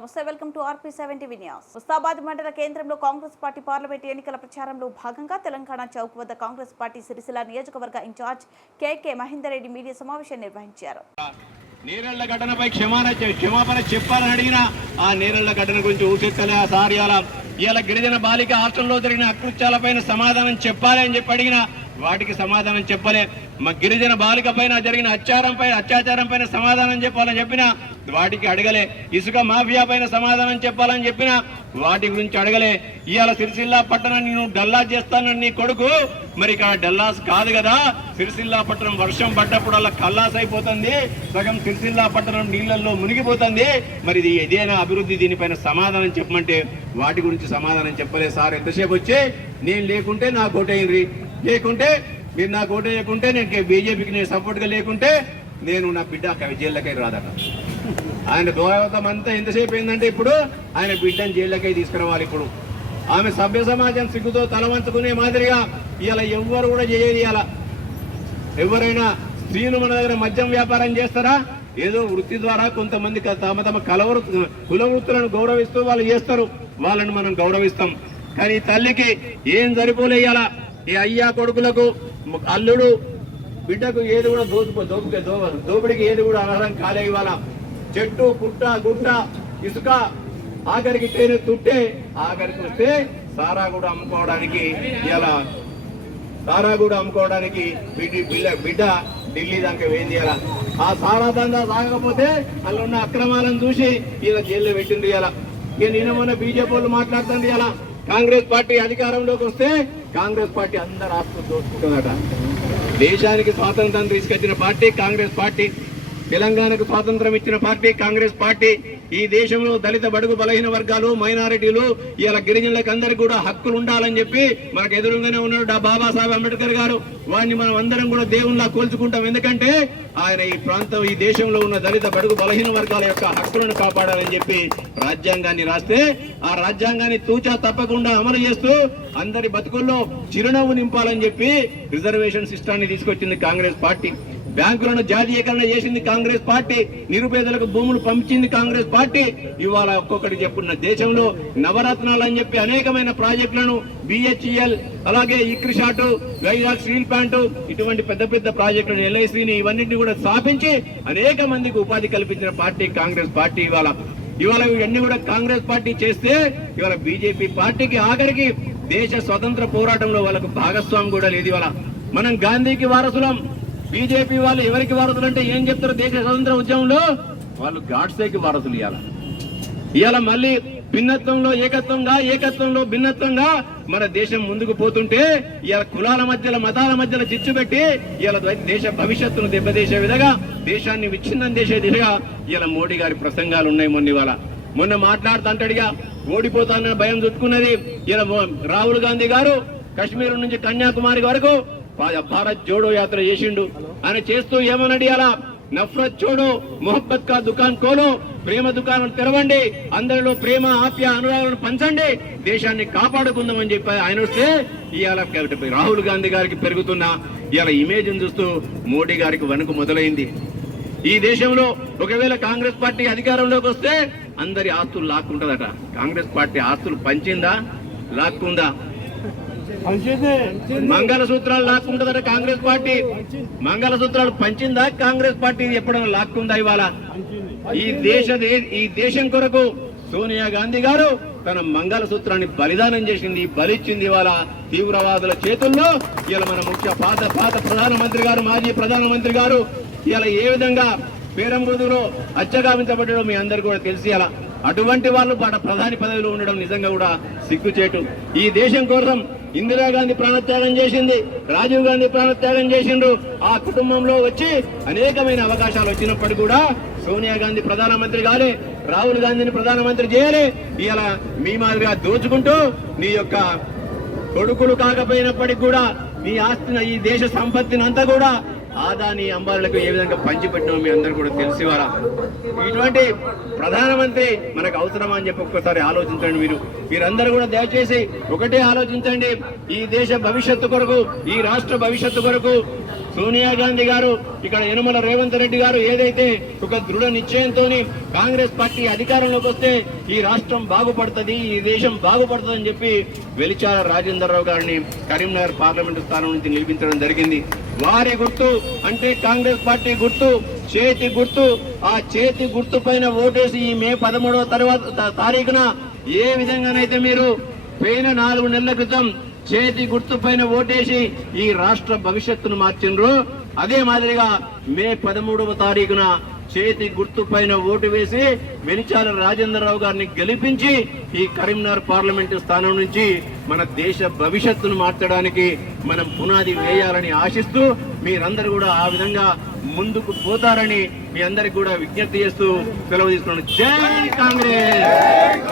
నమస్తే welcome to RP seventy Vinyas Mustabad మండల కేంద్రంలో కాంగ్రెస్ పార్టీ పార్లమెంట్ ఎన్నికల ప్రచారంలో భాగంగా తెలంగాణ చౌక్ వద్ద కాంగ్రెస్ పార్టీ సిరిసిల్ల నియోజకవర్గ incharge KK Mahender Reddy media సమావేశం నిర్వహించారు. నేరళ్ళ ఘటనపై క్షమాన క్షమాపణ చెప్పాలని అడిగిన ఆ నేరళ్ళ ఘటన గురించి ఊసెత్తలే సార్ ఇవాళ గిరిజన బాలిక హాస్టల్లో జరిగిన అకృత్యాలపైన సమాధానం చెప్పాలి అని చెప్పి అడిగిన వాటికి సమాధానం చెప్పలే. మా గిరిజన బాలిక పైన జరిగిన అత్యాచారం పైన అత్యాచారం పైన సమాధానం చెప్పాలని చెప్పిన వాటికి అడగలే. ఇసుక మాఫియా పైన సమాధానం చెప్పాలని చెప్పిన వాటి గురించి అడగలే. ఇవాళ సిరిసిల్ల పట్టణాన్ని నువ్వు డల్లాస్ చేస్తానని నీ కొడుకు. మరి ఇక్కడ డల్లాస్ కాదు కదా. సిరిసిల్ల పట్టణం వర్షం పడ్డప్పుడల్లా కల్లాస్ అయిపోతుంది. సగం సిరిసిల్ల పట్టణం నీళ్ళల్లో మునిగిపోతుంది. మరి ఇది ఏదైనా అభివృద్ధి దీనిపైన సమాధానం చెప్పమంటే వాటి గురించి సమాధానం చెప్పలే సార్. ఎంతసేపు వచ్చి? నేను లేకుంటే నా కోటయ్యండి లేకుంటే మీరు నాకు ఓటు వేయకుంటే నేను బీజేపీకి నేను సపోర్ట్గా లేకుంటే నేను నా బిడ్డ అక్కడ జైళ్ళకై రాదట. ఆయన దోహదం అంతా ఎంతసేపు అయిందంటే ఇప్పుడు ఆయన బిడ్డను జైళ్ళకై తీసుకురావాలి ఇప్పుడు. ఆమె సభ్య సమాజం సిగ్గుతో తలవంచుకునే మాదిరిగా ఇలా ఎవ్వరు కూడా చేయదు ఇలా ఎవరైనా స్త్రీలు మన దగ్గర మద్యం వ్యాపారం చేస్తారా? ఏదో వృత్తి ద్వారా కొంతమంది తమ తమ కలవరు కుల వృత్తులను గౌరవిస్తూ వాళ్ళు చేస్తారు. వాళ్ళని మనం గౌరవిస్తాం. కానీ తల్లికి ఏం సరిపోలేయాలా ఈ అయ్యా కొడుకులకు అల్లుడు బిడ్డకు ఏది కూడా దోచుకో దోపిక దోవ దోపిడికి ఏది కూడా అనర్హం కాలే ఇవాళ. చెట్టు పుట్ట గుట్ట ఇసుక ఆఖరికి పేరు తుట్టే ఆఖరికి వస్తే సారా కూడా అమ్ముకోవడానికి ఇలా సారా కూడా అమ్ముకోవడానికి బిడ్డ బిడ్డ బిడ్డ ఢిల్లీ దాకా వేయింది చేయాల ఆ సారా దందా సాగకపోతే అందులో ఉన్న అక్రమాలను చూసి ఇలా జైల్లో పెట్టింది ఇలా ఇక నేను మొన్న బీజేపీ వాళ్ళు మాట్లాడుతుంది ఇలా కాంగ్రెస్ పార్టీ అధికారంలోకి వస్తే కాంగ్రెస్ పార్టీ అందరు ఆస్తులు దోచుకుంటుందట. దేశానికి స్వాతంత్రం తీసుకొచ్చిన పార్టీ కాంగ్రెస్ పార్టీ తెలంగాణకు స్వాతంత్రం ఇచ్చిన పార్టీ కాంగ్రెస్ పార్టీ. ఈ దేశంలో దళిత బడుగు బలహీన వర్గాలు మైనారిటీలు ఇలా గిరిజనులకు అందరికి కూడా హక్కులు ఉండాలని చెప్పి మనకు ఎదురుగానే ఉన్నాడు డా బాబాసాహెబ్ అంబేద్కర్ గారు. వాడిని మనం అందరం కూడా దేవుళ్ళ కోల్చుకుంటాం. ఎందుకంటే ఆయన ఈ ప్రాంతం ఈ దేశంలో ఉన్న దళిత బడుగు బలహీన వర్గాల యొక్క హక్కులను కాపాడాలని చెప్పి రాజ్యాంగాన్ని రాస్తే ఆ రాజ్యాంగాన్ని తూచా తప్పకుండా అమలు చేస్తూ అందరి బతుకుల్లో చిరునవ్వు నింపాలని చెప్పి రిజర్వేషన్ సిస్టాన్ని తీసుకొచ్చింది కాంగ్రెస్ పార్టీ. బ్యాంకులను జాతీయకరణ చేసింది కాంగ్రెస్ పార్టీ నిరుపేదలకు భూములు పంపించింది కాంగ్రెస్ పార్టీ. ఇవాళ ఒక్కొక్కటి చెప్పున్న దేశంలో నవరత్నాలు అని చెప్పి అనేకమైన ప్రాజెక్టులను బిహెచ్ఎల్ అలాగే ఇక్రిషాటు వైజాగ్ స్టీల్ ప్లాంట్ ఇటువంటి పెద్ద పెద్ద ప్రాజెక్టులను ఎల్ఐసిని ఇవన్నింటినీ కూడా స్థాపించి అనేక మందికి ఉపాధి కల్పించిన పార్టీ కాంగ్రెస్ పార్టీ ఇవాళ. ఇవాళ ఇవన్నీ కూడా కాంగ్రెస్ పార్టీ చేస్తే ఇవాళ బీజేపీ పార్టీకి ఆఖరికి దేశ స్వతంత్ర పోరాటంలో వాళ్ళకు భాగస్వామి కూడా లేదు ఇవాళ. మనం గాంధీకి వారసులం. బీజేపీ వాళ్ళు ఎవరికి వారసులు అంటే ఏం చెప్తారు దేశ స్వతంత్ర ఉద్యమంలో? వాళ్ళు గాడ్సేకి వారసులు ఇవాళ ఇవాళ మళ్ళీ భిన్నత్వంలో ఏకత్వంగా ఏకత్వంలో భిన్నత్వంగా మన దేశం ముందుకు పోతుంటే ఇవాళ కులాల మధ్యలో మతాల మధ్యలో చిచ్చు పెట్టి ఇలా దేశ భవిష్యత్తును దెబ్బతీసే విధంగా దేశాన్ని విచ్ఛిన్నం చేసే దిశగా ఇలా మోడీ గారి ప్రసంగాలు ఉన్నాయి మొన్న ఇవాళ. మొన్న మాట్లాడుతుంటాడుగా ఓడిపోతానన్న భయం చుట్టుకున్నది ఇలా రాహుల్ గాంధీ గారు కాశ్మీర్ నుంచి కన్యాకుమారి వరకు భారత్ జోడో యాత్ర చేసిండు. ఆయన చేస్తూ ఏమన్నాడు అలా నఫరత్ చూడు మొహబ్బత్ కా దుకాన్ కోలో ప్రేమ దుకాణం తెరవండి అందరిలో ప్రేమ ఆప్య అనురాగాలను పంచండి దేశాన్ని కాపాడుకుందామని చెప్పి ఆయన వస్తే ఇవాళ రాహుల్ గాంధీ గారికి పెరుగుతున్న ఇవాళ ఇమేజ్ చూస్తూ మోడీ గారికి వణుకు మొదలైంది. ఈ దేశంలో ఒకవేళ కాంగ్రెస్ పార్టీ అధికారంలోకి వస్తే అందరి ఆస్తులు లాక్కుంటదట. కాంగ్రెస్ పార్టీ ఆస్తులు పంచిందా? లాక్కుందా? మంగళసూత్రాలు లాక్కుంటుందట కాంగ్రెస్ పార్టీ. మంగళసూత్రాలు పంచిందా? కాంగ్రెస్ పార్టీ ఎప్పుడైనా లాక్కుందా ఇవాళ? ఈ దేశ ఈ దేశం కొరకు సోనియా గాంధీ గారు తన మంగళసూత్రాన్ని బలిదానం చేసింది బలిచ్చింది ఇవాళ తీవ్రవాదుల చేతుల్లో. ఇలా మన ముఖ్య పాత పాత ప్రధానమంత్రి గారు మాజీ ప్రధానమంత్రి గారు ఇలా ఏ విధంగా పేరంబుదులో అచ్చగామించబడడం మీ అందరు కూడా తెలిసి అలా అటువంటి వాళ్ళు ప్రధాని పదవిలో ఉండడం నిజంగా కూడా సిగ్గుచేటు. ఈ దేశం కోసం ఇందిరాగాంధీ ప్రాణత్యాగం చేసింది రాజీవ్ గాంధీ ప్రాణత్యాగం చేసిండ్రు. ఆ కుటుంబంలో వచ్చి అనేకమైన అవకాశాలు వచ్చినప్పటికీ కూడా సోనియా గాంధీ ప్రధానమంత్రి కాలే రాహుల్ గాంధీని ప్రధానమంత్రి చేయాలి. ఇలా మీ మాదిరిగా దోచుకుంటూ నీ యొక్క కొడుకులు కాకపోయినప్పటికి కూడా నీ ఆస్తిని ఈ దేశ సంపత్తిని అంతా కూడా ఆదాని అంబారులకు ఏ విధంగా పంచిపెట్టినామో మీ అందరూ కూడా తెలిసేవారా ఇటువంటి ప్రధానమంత్రి మనకు అవసరమా అని చెప్పి ఒక్కసారి ఆలోచించండి మీరు. మీరందరూ కూడా దయచేసి ఒకటే ఆలోచించండి. ఈ దేశ భవిష్యత్తు కొరకు ఈ రాష్ట్ర భవిష్యత్తు కొరకు సోనియా గాంధీ గారు ఇక్కడ యనమల రేవంత్ రెడ్డి గారు ఏదైతే ఒక దృఢ నిశ్చయంతో కాంగ్రెస్ పార్టీ అధికారంలోకి వస్తే ఈ రాష్ట్రం బాగుపడుతుంది ఈ దేశం బాగుపడుతుంది అని చెప్పి వెలిచాల రాజేందర్ రావు గారిని కరీంనగర్ పార్లమెంటు స్థానం నుంచి నిలిపించడం జరిగింది. వారి గుర్తు అంటే కాంగ్రెస్ పార్టీ గుర్తు చేతి గుర్తు ఆ చేతి గుర్తు పైన ఓటేసి ఈ మే పదమూడవ తర్వాత తారీఖున ఏ విధంగానైతే మీరు పోయిన నాలుగు నెలల క్రితం చేతి గుర్తు పైన ఓటేసి ఈ రాష్ట్ర భవిష్యత్తును మార్చిండ్రు అదే మాదిరిగా మే పదమూడవ తారీఖున చేతి గుర్తు పైన ఓటు వేసి వెలిచాల రాజేంద్రరావు గారిని గెలిపించి ఈ కరీంనగర్ పార్లమెంటు స్థానం నుంచి మన దేశ భవిష్యత్తును మార్చడానికి మనం పునాది వేయాలని ఆశిస్తూ మీరందరూ కూడా ఆ విధంగా ముందుకు పోతారని మీ అందరికి కూడా విజ్ఞప్తి చేస్తూ సెలవు తీసుకున్నాను. జై కాంగ్రెస్!